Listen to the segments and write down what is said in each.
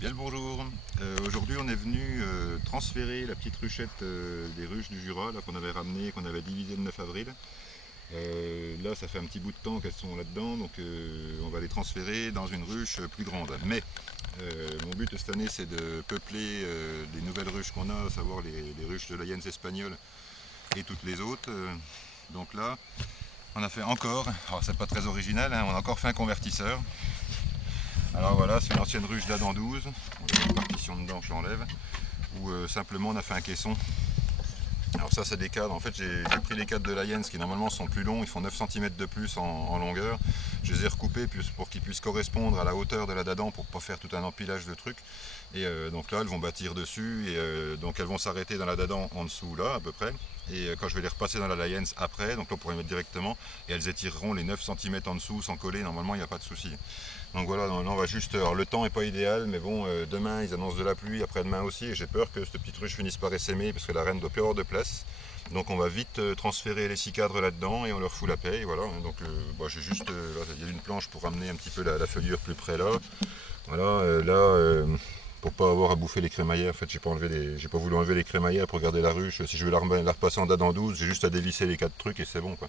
Bien le bonjour. Aujourd'hui on est venu transférer la petite ruchette des ruches du Jura qu'on avait ramené, qu'on avait divisé le 9 avril. Là ça fait un petit bout de temps qu'elles sont là-dedans, donc on va les transférer dans une ruche plus grande. Mais mon but cette année c'est de peupler les nouvelles ruches qu'on a, à savoir les ruches de la Hyène espagnole et toutes les autres. Donc là on a fait encore, alors c'est pas très original, hein, on a encore fait un convertisseur. Alors voilà, c'est une ancienne ruche d'Adam 12, il y a une partition dedans, je l'enlève, où simplement on a fait un caisson. Alors ça c'est des cadres, en fait j'ai pris les cadres de la Jens qui normalement sont plus longs, ils font 9 cm de plus en longueur. Je les ai recoupés pour qu'ils puissent correspondre à la hauteur de la dadan pour ne pas faire tout un empilage de trucs. Et donc là elles vont bâtir dessus et donc elles vont s'arrêter dans la dadan en dessous là à peu près. Et quand je vais les repasser dans la Lions après, donc là on pourrait les mettre directement et elles étireront les 9 cm en dessous sans coller, normalement il n'y a pas de souci. Donc voilà, là on va juste. Alors le temps n'est pas idéal, mais bon, demain ils annoncent de la pluie, après-demain aussi, et j'ai peur que cette petite ruche finisse par essaimer parce que la reine ne doit plus avoir de place. Donc on va vite transférer les 6 cadres là-dedans et on leur fout la paix. Voilà, hein. Donc j'ai juste. Il y a une planche pour ramener un petit peu la feuillure plus près là. Voilà, pour pas avoir à bouffer les crémaillères. En fait, j'ai pas voulu enlever les crémaillères pour garder la ruche. Si je veux la repasser en date en 12, j'ai juste à dévisser les 4 trucs et c'est bon quoi.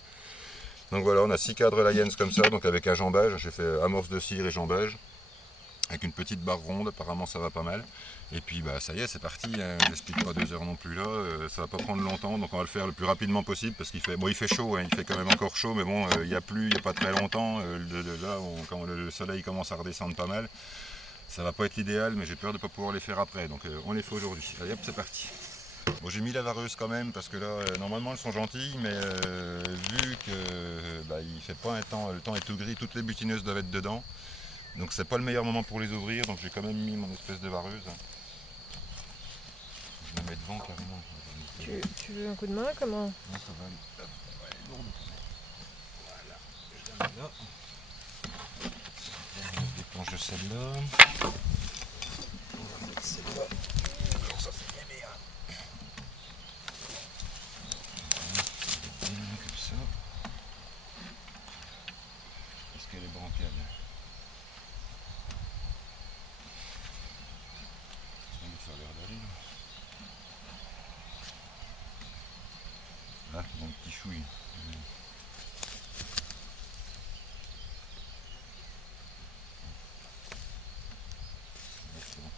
Donc voilà, on a 6 cadres Lions comme ça, donc avec un jambage, j'ai fait amorce de cire et jambage, avec une petite barre ronde, apparemment ça va pas mal. Et puis bah ça y est, c'est parti, hein. J'explique pas 2 heures non plus là, ça va pas prendre longtemps, donc on va le faire le plus rapidement possible, parce qu'il fait, bon, il fait chaud, hein, il fait quand même encore chaud, mais bon, il y a plu il n'y a pas très longtemps, là quand le soleil commence à redescendre pas mal, ça va pas être l'idéal, mais j'ai peur de pas pouvoir les faire après, donc on les fait aujourd'hui. Allez hop, c'est parti. Bon, j'ai mis la vareuse quand même parce que là, normalement elles sont gentilles, mais vu que il fait pas un temps, le temps est tout gris, toutes les butineuses doivent être dedans, donc c'est pas le meilleur moment pour les ouvrir, donc j'ai quand même mis mon espèce de vareuse. Je la mets devant carrément. Tu veux un coup de main? Comment? Non, ça va aller. Hop, elle est lourde. Voilà, je la mets là. On se déclenche de celle-là. On va mettre celle-là. Alors ça c'est bien meilleur. Bien comme ça. Parce qu'elle est bancale. Oui, ça a l'air d'aller là. Ah, mon petit chouille. Ouais, c'est bon.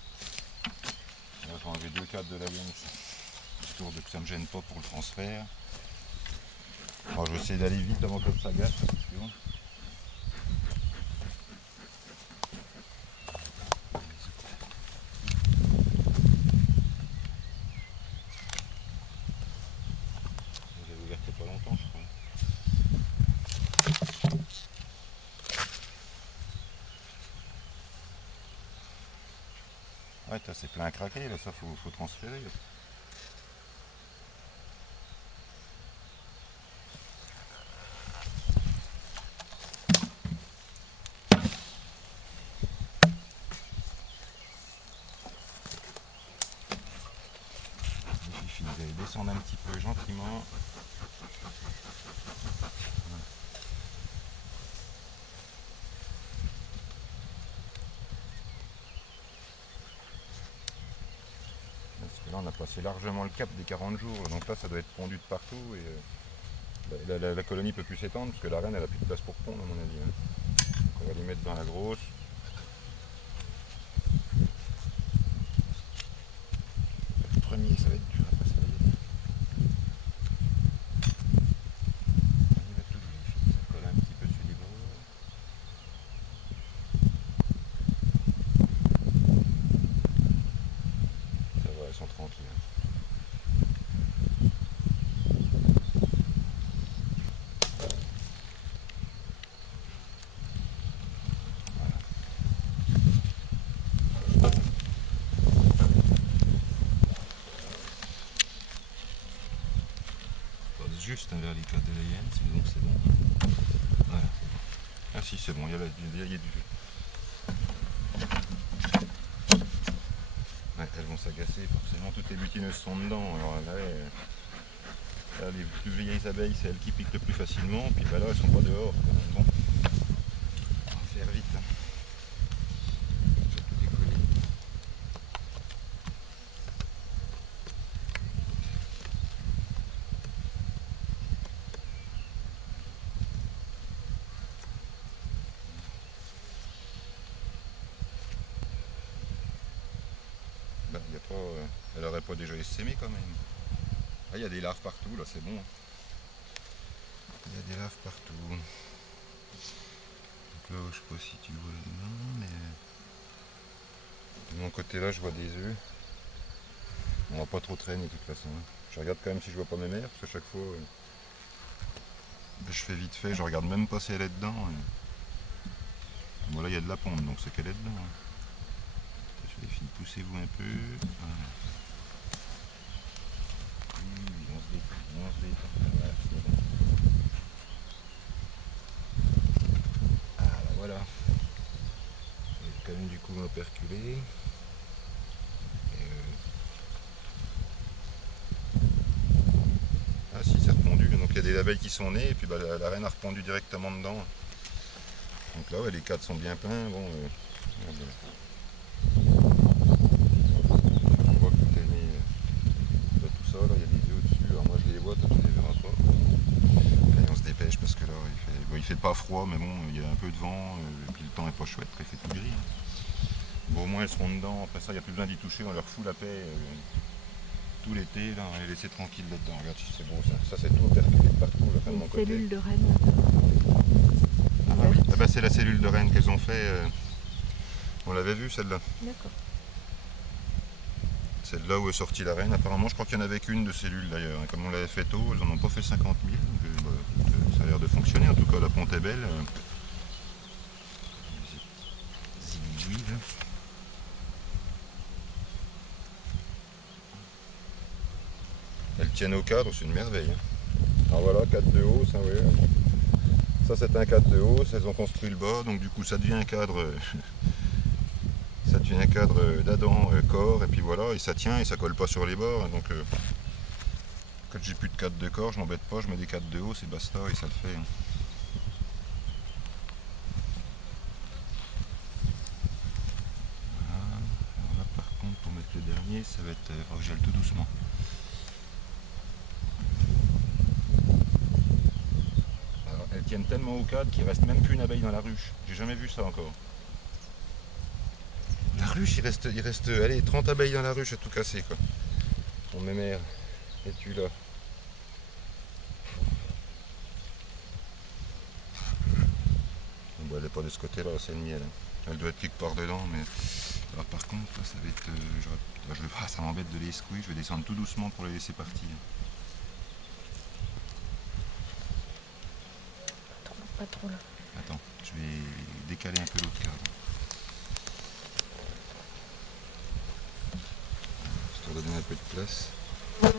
Là, je vais enlever 2 cadres de la Jens, histoire de que ça ne me gêne pas pour le transfert. Alors, je vais essayer d'aller vite avant qu'elle s'agace. J'avais ouvert il n'y a pas longtemps, je crois. Ouais, c'est plein à craquer, là, ça faut transférer. Il suffit d'aller descendre un petit peu gentiment. Parce que là, on a passé largement le cap des 40 jours, donc là, ça doit être pondu de partout. Et la colonie peut plus s'étendre, parce que la reine, elle a plus de place pour pondre, à mon avis. Hein. Donc on va les mettre dans la grosse. Le premier, ça va être dur à passer la gueule. On y va tout doux, les filles, ça colle un petit peu sur les bords. Ça va, elles sont tranquilles. Hein. Voilà. Je passe juste vers les cadres de la Jens, mais bon, c'est bon. Voilà. Ah si, c'est bon, il y a du jeu. Ouais, elles vont s'agacer, forcément, toutes les butineuses sont dedans. Alors là, les plus vieilles abeilles, c'est elles qui piquent le plus facilement, puis bah là, elles sont pas dehors. Quoi. Bon, on va faire vite. Hein. Je vais tout décoller. aurait pas déjà essaimé quand même. Ah, il y a des larves partout, là, c'est bon. Il y a des larves partout. Donc là, je sais pas si tu vois. Non, mais. De mon côté là, je vois des œufs. On va pas trop traîner de toute façon. Je regarde quand même si je vois pas mes mères, parce que chaque fois, je fais vite fait, je regarde même pas si elle est dedans. Bon, là, il y a de la ponte, donc c'est qu'elle est dedans. Je les filles, poussez-vous un peu. Voilà. Oui, on se détend, on se détend. Voilà, c'est bon. Ah, bah voilà. Il y a quand même du coup perculé. Ah si, c'est repondu. Donc il y a des abeilles qui sont nées et puis bah, la reine a repondu directement dedans. Donc là, ouais, les cadres sont bien pleins. Bon, merde. On voit que tout est mis. Là, tout ça, là, il y a des œufs au-dessus. Alors moi, je les vois, toi, tu les verras pas. Allez, on se dépêche parce que là, il fait pas froid, mais bon, il y a un peu de vent. Et puis le temps est pas chouette, il fait tout gris. Bon, au moins, elles seront dedans. Après ça, il n'y a plus besoin d'y toucher. On leur fout la paix. Tout l'été, là, on va les laisser tranquilles là-dedans. Regarde, c'est beau ça. Ça, c'est tout perculé de partout, là, de mon côté. Cellule de reine. Ah oui, ah bah, c'est la cellule de reine qu'elles ont fait. On l'avait vue celle-là. D'accord. Celle-là où est sortie la reine. Apparemment, je crois qu'il n'y en avait qu'une de cellules d'ailleurs. Comme on l'avait fait tôt, elles n'en ont pas fait 50 000. Donc, bah, ça a l'air de fonctionner. En tout cas, la ponte est belle. Zigouille, là. Elles tiennent au cadre, c'est une merveille. Alors voilà, 4 de hausse. Oui. Ça, c'est un cadre de hausse. Elles ont construit le bas. Donc, du coup, ça devient un cadre. Ça devient un cadre d'Adam corps. Et puis voilà, et ça tient et ça colle pas sur les bords. Donc, quand j'ai plus de cadre de corps, je m'embête pas. Je mets des cadres de hausse et basta. Et ça le fait. Alors là, par contre, pour mettre le dernier, ça va être. Faut que j'aille tout doucement. Alors, elles tiennent tellement au cadre qu'il reste même plus une abeille dans la ruche. J'ai jamais vu ça encore. La ruche, il reste allez, 30 abeilles dans la ruche à tout casser, quoi. Mon mémère, es-tu là? Bon, bah, elle est pas de ce côté-là, c'est le miel. Elle doit être quelque part dedans, mais. Alors, par contre, là, ça va être. Ça m'embête de les secouer, je vais descendre tout doucement pour les laisser partir. Pas trop là. Attends, je vais décaler un peu l'autre cadre. Histoire de donner un peu de place. Ça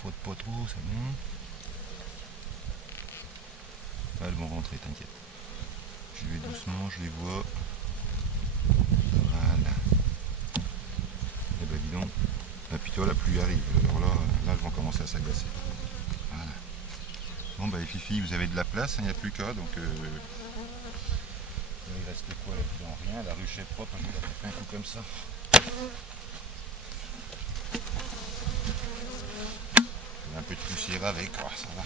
frotte pas trop, c'est bon. Ah, elles vont rentrer, t'inquiète. Je vais doucement, je les vois. Voilà. Et bah dis donc. Et puis toi, la pluie arrive. Alors là, elles vont commencer à s'agacer. Voilà. Bon bah les filles, vous avez de la place, il n'y a plus qu'à. Donc il reste quoi là-dedans? Rien, la ruche est propre, je vais la taper un coup comme ça. Il y a un peu de poussière avec, oh, ça va.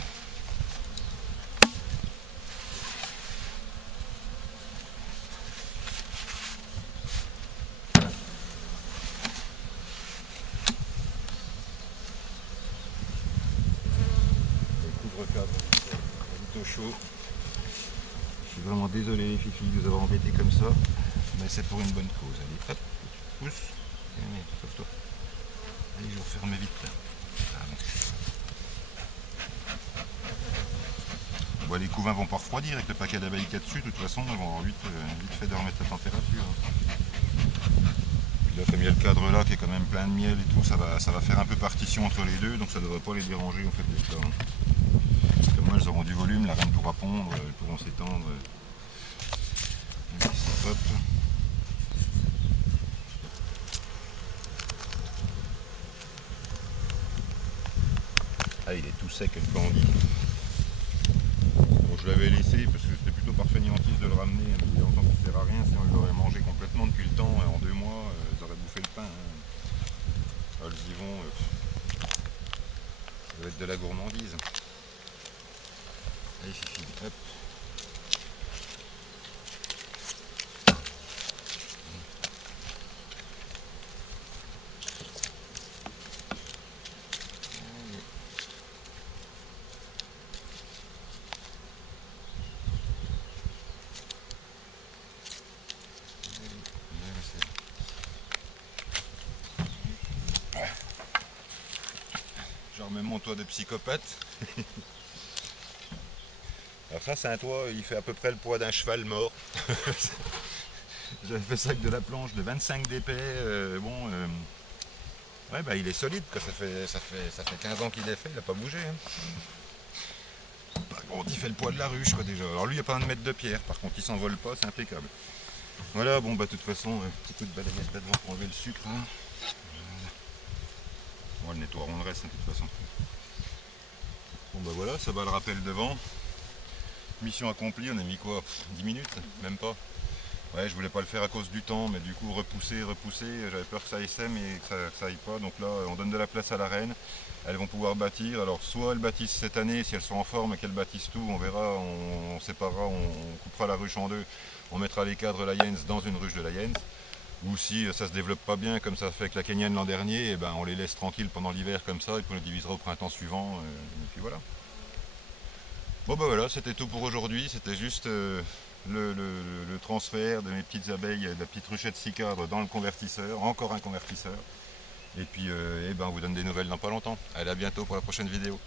Le couvre-cadre est au chaud. Je suis vraiment désolé les filles de vous avoir embêté comme ça, mais c'est pour une bonne cause. Allez, hop, pousse. Allez, sauve-toi. Allez, je vous referme vite là. Ah, bon. Bon, les couvains vont pas refroidir avec le paquet d'abeilles qu'il y a dessus, de toute façon, ils vont avoir vite fait de remettre la température. Puis là, comme il y a le cadre là qui est quand même plein de miel et tout, ça va faire un peu partition entre les deux, donc ça ne devrait pas les déranger en fait d'être là. Parce que moi, elles auront du volume, la reine pourra pondre, elles pourront s'étendre. Hop. Ah, il est tout sec le bandit. Bon, je l'avais laissé parce que c'était plutôt par fainéantise de le ramener. Il y a longtemps qu'il ne sert à rien, sinon ils l'auraient mangé complètement depuis le temps. En 2 mois, ils auraient bouffé le pain. Elles y vont. Ça doit être de la gourmandise. Allez, Fifi, hop. toit de psychopathe. Alors ça c'est un toit, il fait à peu près le poids d'un cheval mort. J'avais fait ça avec de la planche de 25 d'épais. Ouais, bah, il est solide, quoi. Ça fait 15 ans qu'il est fait, il n'a pas bougé. Par contre, il fait le poids de la ruche, quoi, déjà. Alors lui, il n'y a pas un mètre de pierre, par contre, il s'envole pas, c'est impeccable. Voilà, bon, bah, de toute façon, petit coup de balayette là devant pour enlever le sucre. Hein. On le nettoierons le reste, hein, de toute façon. Bon, bah voilà, ça va le rappel devant. Mission accomplie, on a mis quoi, 10 minutes, même pas. Ouais, je voulais pas le faire à cause du temps, mais du coup repousser, j'avais peur que ça sème et que ça aille pas. Donc là, on donne de la place à la reine. Elles vont pouvoir bâtir. Alors soit elles bâtissent cette année, si elles sont en forme et qu'elles bâtissent tout, on verra, on séparera, on coupera la ruche en deux. On mettra les cadres Lions dans une ruche de Lions. Ou si ça se développe pas bien, comme ça fait avec la Kenyane l'an dernier, et ben on les laisse tranquilles pendant l'hiver comme ça, et puis on les divisera au printemps suivant. Et puis voilà. Bon bah voilà, c'était tout pour aujourd'hui, c'était juste le transfert de mes petites abeilles, de la petite ruchette 6 cadres dans le convertisseur, encore un convertisseur. Et puis eh ben, on vous donne des nouvelles dans pas longtemps. Allez, à bientôt pour la prochaine vidéo.